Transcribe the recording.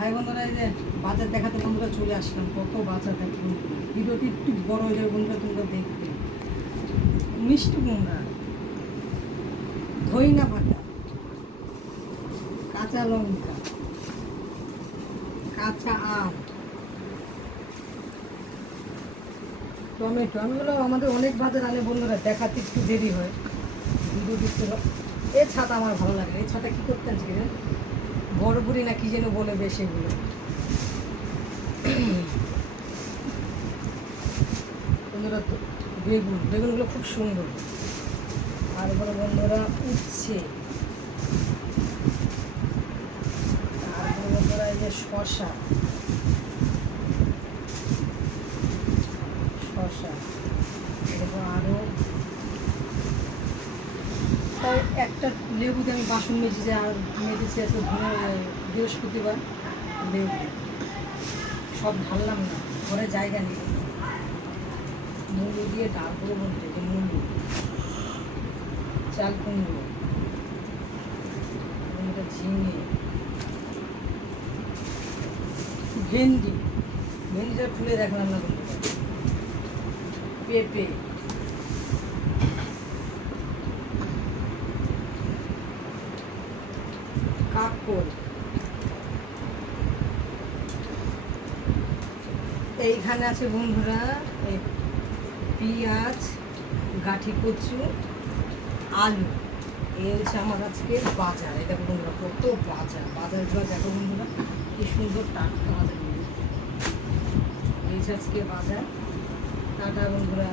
ভাই বন্ধুরা, এই যে বাজার দেখাতে বন্ধুরা চলে আসলাম। কত বাজার দেখুন, ভিডিওটি একটু বড় হয়ে যাবে বন্ধুরা, তোমরা দেখবে। মিষ্টি কুমড়া, ধইনা পাতা, কাঁচা লঙ্কা, কাঁচা আম, টমেটো। আমিগুলো আমাদের অনেক বাজার আনে বন্ধুরা, দেখাতে একটু দেরি হয়, ভিডিও দেখতে। এই ছাতা আমার ভালো লাগে। এই ছাতা কী করতেন ছিলেন, বড় বুড়ি না কি যেন বলে বেশ এগুলো। বন্ধুরা বেগুনগুলো খুব সুন্দর। তারপরে বন্ধুরা উচ্ছে, তারপরে বন্ধুরা এই যে শশা, এরকম আরও। তাই একটা লেবুতে আমি বাসন মেজেছি, আর মেজেছি এত ধরে বৃহস্পতিবার লেবু। সব ঢাললাম না, ঘরে জায়গা নেই। মুলো দিয়ে ডাল করে বলতে, যে মুলো, চাল কুমড়ো, ঝিঙে, ভেন্ডিটা খুলে দেখলাম না বন্ধুরা, পেঁপে, কাঁকড়, এইখানে আছে বন্ধুরা এই পেঁয়াজ, গাঠি কচু, আলু। এই হচ্ছে আমার আজকে বাজার। এটা বন্ধুরা কত বাজারগুলো দেখো বন্ধুরা, কি সুন্দর টাটকা বাজার। এই হচ্ছে আজকে বাজার। টাটা বন্ধুরা।